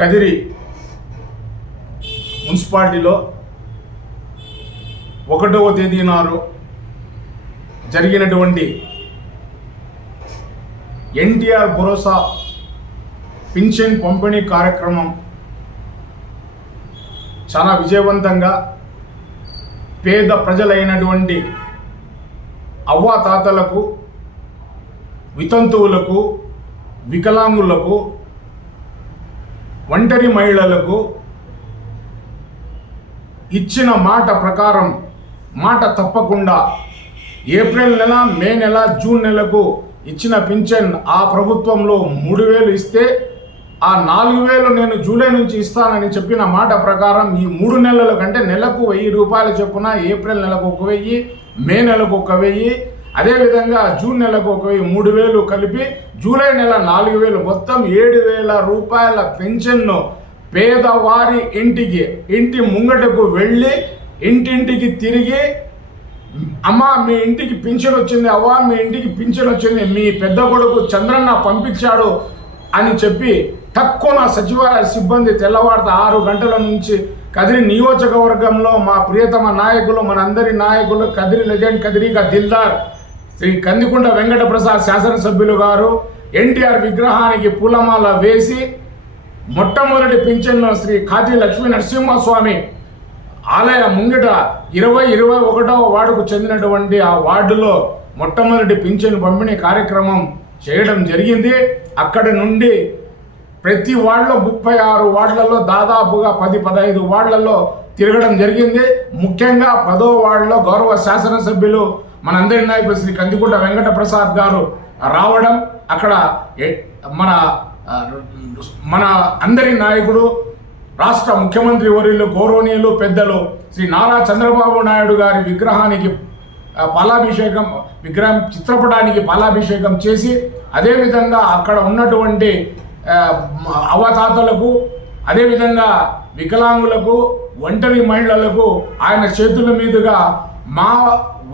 కదిరి మున్సిపాలిటీలో ఒకటవ తేదీ నాడు జరిగినటువంటి ఎన్టీఆర్ భరోసా పింఛన్ పంపిణీ కార్యక్రమం చాలా విజయవంతంగా పేద ప్రజలైనటువంటి అవ్వాతాతలకు వితంతువులకు వికలాంగులకు ఒంటరి మహిళలకు ఇచ్చిన మాట ప్రకారం మాట తప్పకుండా ఏప్రిల్ నెల మే నెల జూన్ నెలకు ఇచ్చిన పింఛన్ ఆ ప్రభుత్వంలో మూడు వేలు ఇస్తే ఆ నాలుగు వేలు నేను జూలై నుంచి ఇస్తానని చెప్పిన మాట ప్రకారం ఈ మూడు నెలల కంటే నెలకు వెయ్యి రూపాయలు చొప్పున ఏప్రిల్ నెలకు ఒక వెయ్యి మే నెలకు ఒక వెయ్యి అదేవిధంగా జూన్ నెలకు ఒక వెయ్యి మూడు వేలు కలిపి జూలై నెల నాలుగు వేలు. మొత్తం ఏడు వేల రూపాయల పెన్షన్ను పేదవారి ఇంటికి ఇంటి ముంగటకు వెళ్ళి ఇంటింటికి తిరిగి అమ్మ మీ ఇంటికి పింఛన్ వచ్చింది అవ్వ మీ ఇంటికి పింఛన్ వచ్చింది మీ పెద్ద కొడుకు చంద్రన్న పంపించాడు అని చెప్పి తక్కువ సచివాలయ సిబ్బంది తెల్లవారుత ఆరు గంటల నుంచి కదిరి నియోజకవర్గంలో మా ప్రియతమ నాయకులు మనందరి నాయకులు కదిరి లెజెండ్ కదిరిగా దిల్దార్. శ్రీ కందికుంట వెంకట ప్రసాద్ శాసనసభ్యులు గారు ఎన్టీఆర్ విగ్రహానికి పూలమాల వేసి మొట్టమొదటి పింఛన్ను శ్రీ కాతి లక్ష్మీ నరసింహస్వామి ఆలయ ముంగిట ఇరవై ఇరవై ఒకటవ వార్డుకు చెందినటువంటి ఆ వార్డులో మొట్టమొదటి పింఛన్ పంపిణీ కార్యక్రమం చేయడం జరిగింది. అక్కడి నుండి ప్రతి వార్డులో ముప్పై ఆరు వార్డులలో దాదాపుగా పది పదహైదు వార్డులలో తిరగడం జరిగింది. ముఖ్యంగా పదో వార్డులో గౌరవ శాసనసభ్యులు మనందరి నాయకులు శ్రీ కందికుంట వెంకట ప్రసాద్ గారు రావడం అక్కడ మన మన అందరి నాయకుడు రాష్ట్ర ముఖ్యమంత్రి వర్యులు గౌరవనీయులు పెద్దలు శ్రీ నారా చంద్రబాబు నాయుడు గారి విగ్రహానికి పాలాభిషేకం విగ్రహం చిత్రపటానికి పాలాభిషేకం చేసి అదేవిధంగా అక్కడ ఉన్నటువంటి అవతాతలకు అదేవిధంగా వికలాంగులకు ఒంటరి మహిళలకు ఆయన చేతుల మీదుగా మా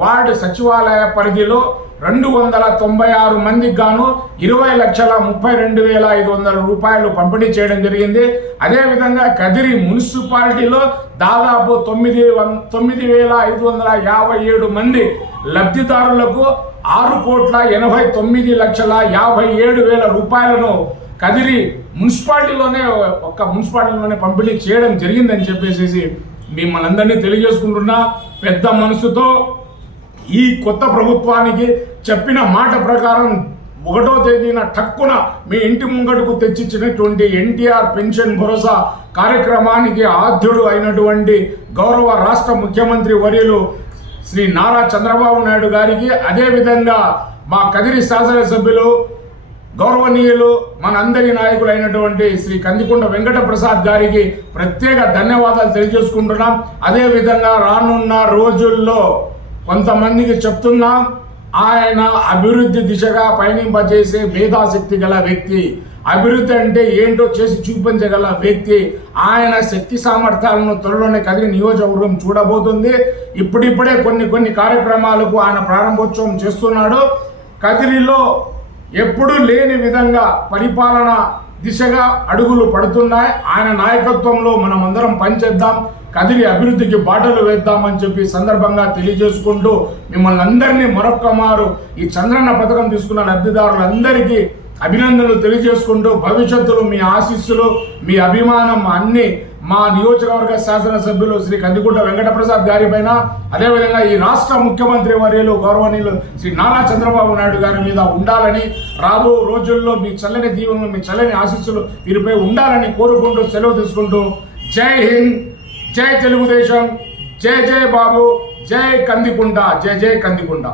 వార్డు సచివాలయ పరిధిలో రెండు వందల తొంభై ఆరు మందికి గాను ఇరవై లక్షల ముప్పై రెండు వేల ఐదు వందల రూపాయలు పంపిణీ చేయడం జరిగింది. అదేవిధంగా కదిరి మున్సిపాలిటీలో దాదాపు తొమ్మిది వన్ తొమ్మిది వేల ఐదు వందల యాభై ఏడు మంది లబ్ధిదారులకు ఆరు కోట్ల ఎనభై తొమ్మిది లక్షల యాభై ఏడు వేల రూపాయలను కదిరి మున్సిపాలిటీలోనే ఒక్క మున్సిపాలిటీలోనే పంపిణీ చేయడం జరిగిందని చెప్పేసి మిమ్మల్ని అందరినీ తెలియజేసుకుంటున్నా. పెద్ద మనసుతో ఈ కొత్త ప్రభుత్వానికి చెప్పిన మాట ప్రకారం ఒకటో తేదీన టక్కున మీ ఇంటి ముంగడుకు తెచ్చిచ్చినటువంటి ఎన్టీఆర్ పెన్షన్ భరోసా కార్యక్రమానికి ఆద్యుడు అయినటువంటి గౌరవ రాష్ట్ర ముఖ్యమంత్రి వర్యులు శ్రీ నారా చంద్రబాబు నాయుడు గారికి అదేవిధంగా మా కదిరి శాసనసభ్యులు గౌరవనీయులు మనందరి నాయకులైనటువంటి శ్రీ కందికొండ వెంకట ప్రసాద్ గారికి ప్రత్యేక ధన్యవాదాలు తెలియజేసుకుంటున్నాం. అదేవిధంగా రానున్న రోజుల్లో కొంతమందికి చెప్తున్నాం ఆయన అభివృద్ధి దిశగా పయనింపజేసే మేధాశక్తి గల వ్యక్తి అభివృద్ధి అంటే ఏంటో చేసి చూపించగల వ్యక్తి ఆయన శక్తి సామర్థ్యాలను త్వరలోనే కదిలి నియోజకవర్గం చూడబోతుంది. ఇప్పుడిప్పుడే కొన్ని కొన్ని కార్యక్రమాలకు ఆయన ప్రారంభోత్సవం చేస్తున్నాడు. కదిరిలో ఎప్పుడూ లేని విధంగా పరిపాలన దిశగా అడుగులు పడుతున్నాయి. ఆయన నాయకత్వంలో మనం అందరం పనిచేద్దాం. కదిరి అభివృద్ధికి బాటలు వేద్దామని చెప్పి సందర్భంగా తెలియజేసుకుంటూ మిమ్మల్ని అందరినీ మరొక్క మారు ఈ చంద్రన్న పథకం తీసుకున్న లబ్ధిదారులందరికీ అభినందనలు తెలియజేసుకుంటూ భవిష్యత్తులో మీ ఆశీస్సులు మీ అభిమానం అన్ని మా నియోజకవర్గ శాసనసభ్యులు శ్రీ కందికుంట వెంకటప్రసాద్ గారి పైన అదేవిధంగా ఈ రాష్ట్ర ముఖ్యమంత్రి వర్యులు గౌరవనీయులు శ్రీ నారా చంద్రబాబు నాయుడు గారి మీద ఉండాలని రాబో రోజుల్లో మీ చల్లని దీవెనలు మీ చల్లని ఆశీస్సులు వీరిపై ఉండాలని కోరుకుంటూ సెలవు తీసుకుంటూ జై హింద్ జై తెలుగుదేశం జై జై బాబు జై కందికుంట జై జై కందికుంట